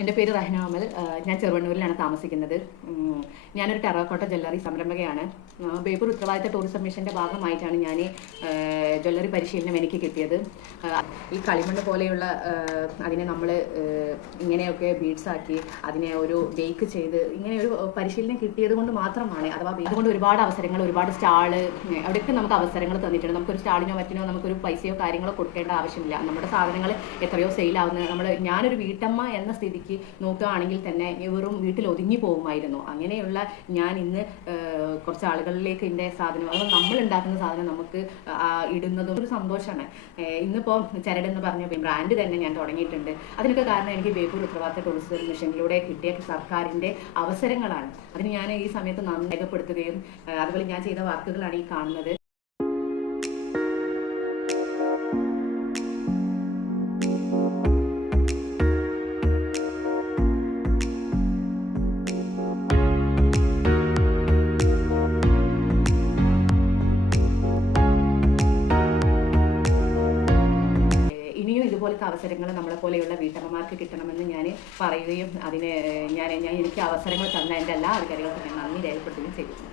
എന്റെ പേര് റഹ്ന അമൽ ഞാൻ ചെറുവണ്ണൂരിലാണ് താമസിക്കുന്നത്. ഞാനൊരു ടെറാക്കോട്ട ജ്വല്ലറി സംരംഭകയാണ്. ബേപ്പൂർ ഉത്തരവാദിത്ത ടൂറിസം മിഷന്റെ ഭാഗമായിട്ടാണ് ഞാൻ ജ്വല്ലറി പരിശീലനം എനിക്ക് കിട്ടിയത്. ഈ കളിമണ്ണ് പോലെയുള്ള അതിനെ നമ്മൾ ഇങ്ങനെയൊക്കെ ബീഡ്സ് ആക്കി അതിനെ ഒരു ബേക്ക് ചെയ്ത് ഇങ്ങനെ ഒരു പരിശീലനം കിട്ടിയത് കൊണ്ട് മാത്രമാണ്. അഥവാ ഇതുകൊണ്ട് ഒരുപാട് അവസരങ്ങൾ ഒരുപാട് സ്റ്റാൾ അവിടെയൊക്കെ നമുക്ക് അവസരങ്ങൾ തന്നിട്ടുണ്ട്. നമുക്കൊരു സ്റ്റാളിനോ മറ്റിനോ നമുക്കൊരു പൈസയോ കാര്യങ്ങളോ കൊടുക്കേണ്ട ആവശ്യമില്ല. നമ്മുടെ സാധനങ്ങൾ എത്രയോ സെയിലാവുന്നത് നമ്മൾ ഞാനൊരു വീട്ടമ്മ എന്ന സ്ഥിതിക്ക് നോക്കുകയാണെങ്കിൽ തന്നെ വെറും വീട്ടിൽ ഒതുങ്ങി പോകുമായിരുന്നു. അങ്ങനെയുള്ള ഞാൻ ഇന്ന് കുറച്ച് ആളുകളിലേക്ക് എന്റെ സാധനം അത് നമ്മൾ ഉണ്ടാക്കുന്ന സാധനം നമുക്ക് ഇടുന്നതും ഒരു സന്തോഷമാണ്. ഇന്നിപ്പോൾ ചരടെന്ന് പറഞ്ഞ ബ്രാൻഡ് തന്നെ ഞാൻ തുടങ്ങിയിട്ടുണ്ട്. അതിനൊക്കെ കാരണം എനിക്ക് ബേപ്പൂർ ഉത്തരവാദിത്ത ടൂറിസം മിഷനിലൂടെ കിട്ടിയ സർക്കാരിന്റെ അവസരങ്ങളാണ്. അതിന് ഞാൻ ഈ സമയത്ത് നന്ദി രേഖപ്പെടുത്തുകയും അതുപോലെ ഞാൻ ചെയ്ത വർക്കുകളാണ് ഈ കാണുന്നത്. ഇതുപോലത്തെ അവസരങ്ങൾ നമ്മളെ പോലെയുള്ള വീട്ടമ്മമാർക്ക് കിട്ടണമെന്ന് ഞാൻ പറയുകയും അതിന് ഞാൻ ഞാൻ എനിക്ക് അവസരങ്ങൾ തന്ന എന്റെ എല്ലാ അധികാരികൾക്കും ഞാൻ നന്ദി രേഖപ്പെടുത്തുകയും ചെയ്തിട്ടുണ്ട്.